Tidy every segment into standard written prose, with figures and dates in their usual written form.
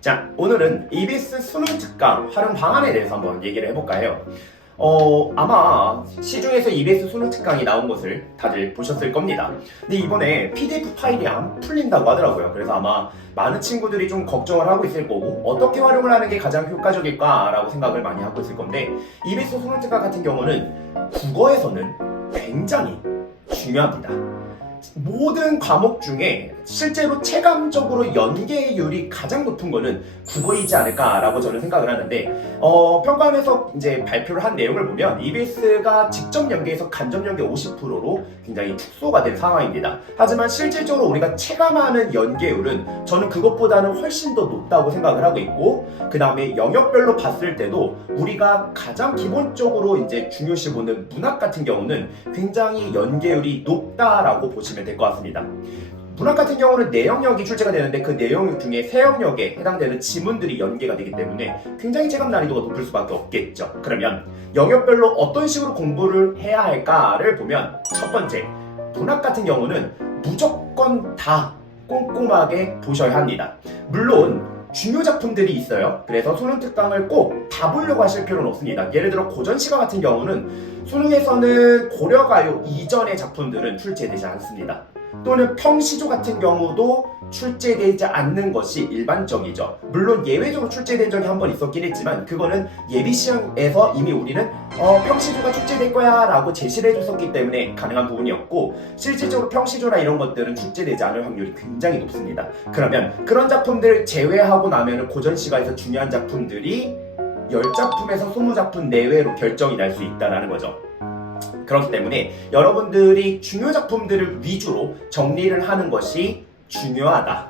자, 오늘은 EBS 수능 특강 활용 방안에 대해서 한번 얘기를 해볼까 해요. 아마 시중에서 EBS 수능 특강이 나온 것을 다들 보셨을 겁니다. 근데 이번에 PDF 파일이 안 풀린다고 하더라고요. 그래서 아마 많은 친구들이 좀 걱정을 하고 있을 거고, 어떻게 활용을 하는 게 가장 효과적일까라고 생각을 많이 하고 있을 건데, EBS 수능 특강 같은 경우는 국어에서는 굉장히 중요합니다. 모든 과목 중에 실제로 체감적으로 연계율이 가장 높은 거는 국어이지 않을까라고 저는 생각을 하는데, 평가원에서 이제 발표를 한 내용을 보면 EBS가 직접 연계에서 간접 연계 50%로 굉장히 축소가 된 상황입니다. 하지만 실질적으로 우리가 체감하는 연계율은 저는 그것보다는 훨씬 더 높다고 생각을 하고 있고, 그 다음에 영역별로 봤을 때도 우리가 가장 기본적으로 이제 중요시 보는 문학 같은 경우는 굉장히 연계율이 높다라고 보시면 될 것 같습니다. 문학 같은 경우는 내영역이 출제가 되는데, 그 내용역 중에 세 영역에 해당되는 지문들이 연계가 되기 때문에 굉장히 체감 난이도가 높을 수밖에 없겠죠. 그러면 영역별로 어떤 식으로 공부를 해야 할까를 보면, 첫 번째, 문학 같은 경우는 무조건 다 꼼꼼하게 보셔야 합니다. 물론 중요 작품들이 있어요. 그래서 수능 특강을 꼭 다 보려고 하실 필요는 없습니다. 예를 들어 고전시가 같은 경우는 수능에서는 고려가요 이전의 작품들은 출제되지 않습니다. 또는 평시조 같은 경우도 출제되지 않는 것이 일반적이죠. 물론 예외적으로 출제된 적이 한 번 있었긴 했지만, 그거는 예비시험에서 이미 우리는 평시조가 출제될 거야 라고 제시를 해줬었기 때문에 가능한 부분이었고, 실질적으로 평시조나 이런 것들은 출제되지 않을 확률이 굉장히 높습니다. 그러면 그런 작품들 제외하고 나면 고전시가에서 중요한 작품들이 10작품에서 20작품 내외로 결정이 날 수 있다는 거죠. 그렇기 때문에 여러분들이 중요 작품들을 위주로 정리를 하는 것이 중요하다.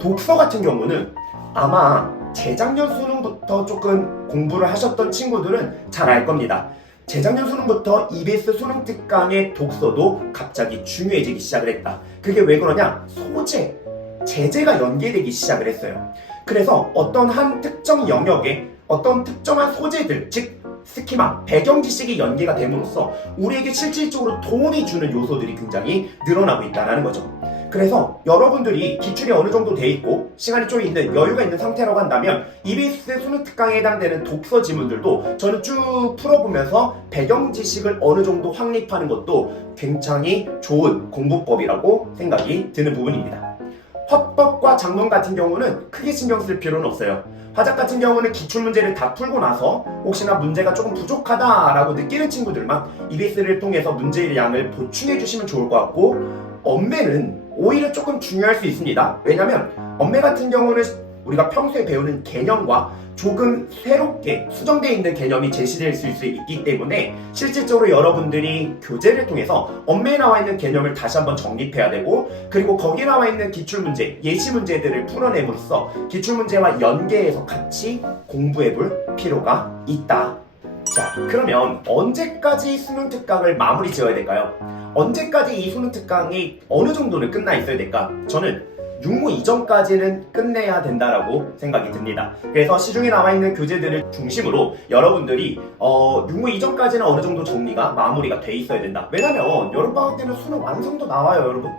독서 같은 경우는 아마 재작년 수능부터 조금 공부를 하셨던 친구들은 잘 알 겁니다. 재작년 수능부터 EBS 수능 특강의 독서도 갑자기 중요해지기 시작을 했다. 그게 왜 그러냐? 소재, 제재가 연계되기 시작을 했어요. 그래서 어떤 한 특정 영역에 어떤 특정한 소재들, 즉 스키마, 배경 지식이 연계가 됨으로써 우리에게 실질적으로 도움이 주는 요소들이 굉장히 늘어나고 있다는 거죠. 그래서 여러분들이 기출이 어느 정도 돼 있고 시간이 좀 있는 여유가 있는 상태라고 한다면 EBS 수능 특강에 해당되는 독서 지문들도 저는 쭉 풀어보면서 배경 지식을 어느 정도 확립하는 것도 굉장히 좋은 공부법이라고 생각이 드는 부분입니다. 화법과 작문 같은 경우는 크게 신경 쓸 필요는 없어요. 화작 같은 경우는 기출문제를 다 풀고 나서 혹시나 문제가 조금 부족하다라고 느끼는 친구들만 EBS를 통해서 문제의 양을 보충해 주시면 좋을 것 같고, 언매는 오히려 조금 중요할 수 있습니다. 왜냐면 언매 같은 경우는 우리가 평소에 배우는 개념과 조금 새롭게 수정되어 있는 개념이 제시될 수 있기 때문에 실질적으로 여러분들이 교재를 통해서 언매에 나와 있는 개념을 다시 한번 정립해야 되고, 그리고 거기에 나와 있는 기출문제, 예시문제들을 풀어내므로써 기출문제와 연계해서 같이 공부해 볼 필요가 있다. 자, 그러면 언제까지 수능 특강을 마무리 지어야 될까요? 언제까지 이 수능 특강이 어느 정도는 끝나 있어야 될까? 저는 육모 이전까지는 끝내야 된다라고 생각이 듭니다. 그래서 시중에 나와 있는 교재들을 중심으로 여러분들이 육모 이전까지는 어느 정도 정리가 마무리가 돼 있어야 된다. 왜냐면 여름방학 때는 수능 완성도 나와요, 여러분.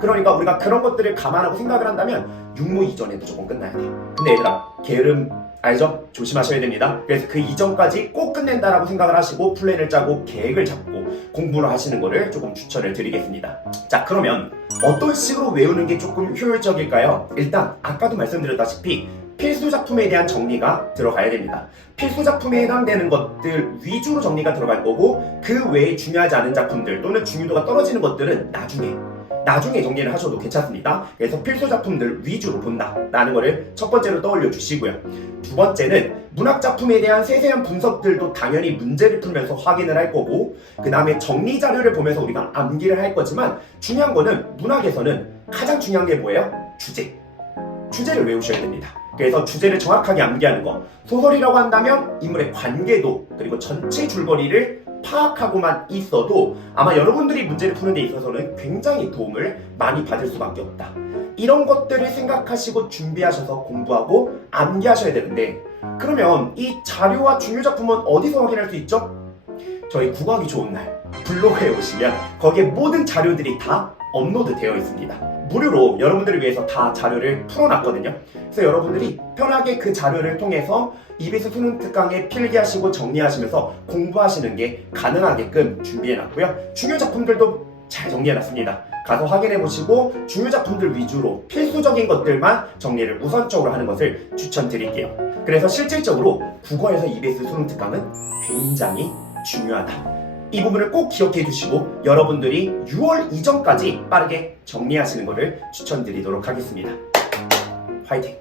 그러니까 우리가 그런 것들을 감안하고 생각을 한다면 육모 이전에도 조금 끝나야 돼. 근데 얘들아, 게으름 알죠? 조심하셔야 됩니다. 그래서 그 이전까지 꼭 끝낸다라고 생각을 하시고 플랜을 짜고 계획을 잡고 공부를 하시는 거를 조금 추천을 드리겠습니다. 자, 그러면 어떤 식으로 외우는 게 조금 효율적일까요? 일단 아까도 말씀드렸다시피 필수 작품에 대한 정리가 들어가야 됩니다. 필수 작품에 해당되는 것들 위주로 정리가 들어갈 거고, 그 외에 중요하지 않은 작품들 또는 중요도가 떨어지는 것들은 나중에 정리를 하셔도 괜찮습니다. 그래서 필수 작품들 위주로 본다라는 거를 첫 번째로 떠올려 주시고요. 두 번째는 문학 작품에 대한 세세한 분석들도 당연히 문제를 풀면서 확인을 할 거고, 그 다음에 정리 자료를 보면서 우리가 암기를 할 거지만, 중요한 거는 문학에서는 가장 중요한 게 뭐예요? 주제를 외우셔야 됩니다. 그래서 주제를 정확하게 암기하는 거. 소설이라고 한다면 인물의 관계도, 그리고 전체 줄거리를 파악하고만 있어도 아마 여러분들이 문제를 푸는 데 있어서는 굉장히 도움을 많이 받을 수밖에 없다. 이런 것들을 생각하시고 준비하셔서 공부하고 암기하셔야 되는데, 그러면 이 자료와 중요 작품은 어디서 확인할 수 있죠? 저희 국어하기 좋은 날 블로그에 오시면 거기에 모든 자료들이 다 업로드 되어 있습니다. 무료로 여러분들을 위해서 다 자료를 풀어놨거든요. 그래서 여러분들이 편하게 그 자료를 통해서 EBS 수능 특강에 필기하시고 정리하시면서 공부하시는 게 가능하게끔 준비해놨고요. 중요 작품들도 잘 정리해놨습니다. 가서 확인해보시고 중요 작품들 위주로 필수적인 것들만 정리를 우선적으로 하는 것을 추천드릴게요. 그래서 실질적으로 국어에서 EBS 수능 특강은 굉장히 중요하다. 이 부분을 꼭 기억해 두시고 여러분들이 6월 이전까지 빠르게 정리하시는 것을 추천드리도록 하겠습니다. 화이팅!